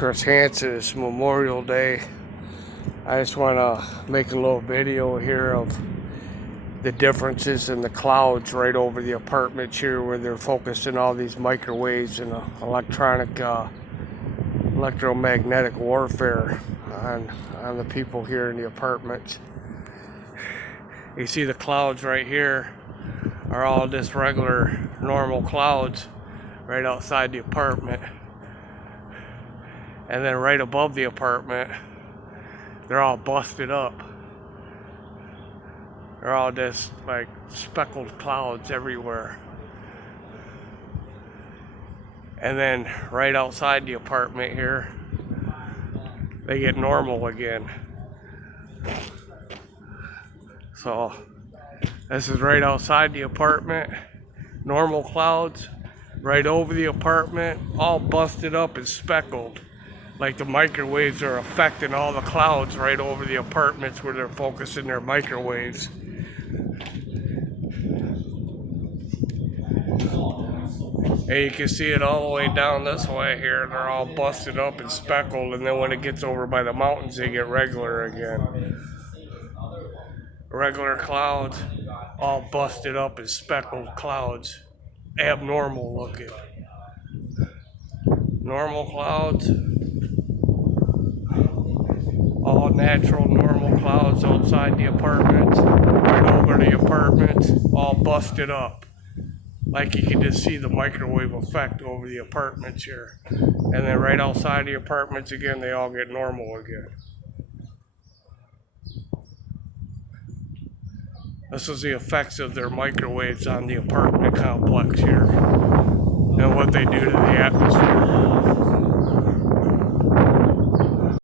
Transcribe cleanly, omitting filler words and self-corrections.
Chris Hansen. It's Memorial Day. I just want to make a little video here of the differences in the clouds right over the apartments here, where they're focusing all these microwaves and electromagnetic warfare on the people here in the apartments. You see the clouds right here are all just regular normal clouds right outside the apartment, and then right above the apartment they're all busted up. They're all just like speckled clouds everywhere. And then right outside the apartment here, they get normal again. So this is right outside the apartment, normal clouds. Right over the apartment, all busted up and speckled. Like the microwaves are affecting all the clouds right over the apartments where they're focusing their microwaves. And you can see it all the way down this way here. They're all busted up and speckled, and then when it gets over by the mountains, they get regular again. Regular clouds, all busted up and speckled clouds. Abnormal looking. Normal clouds, all natural normal clouds outside the apartments, right over the apartments, all busted up. Like you can just see the microwave effect over the apartments here. And then right outside the apartments again, they all get normal again. This is the effects of their microwaves on the apartment complex here, and what they do to the atmosphere.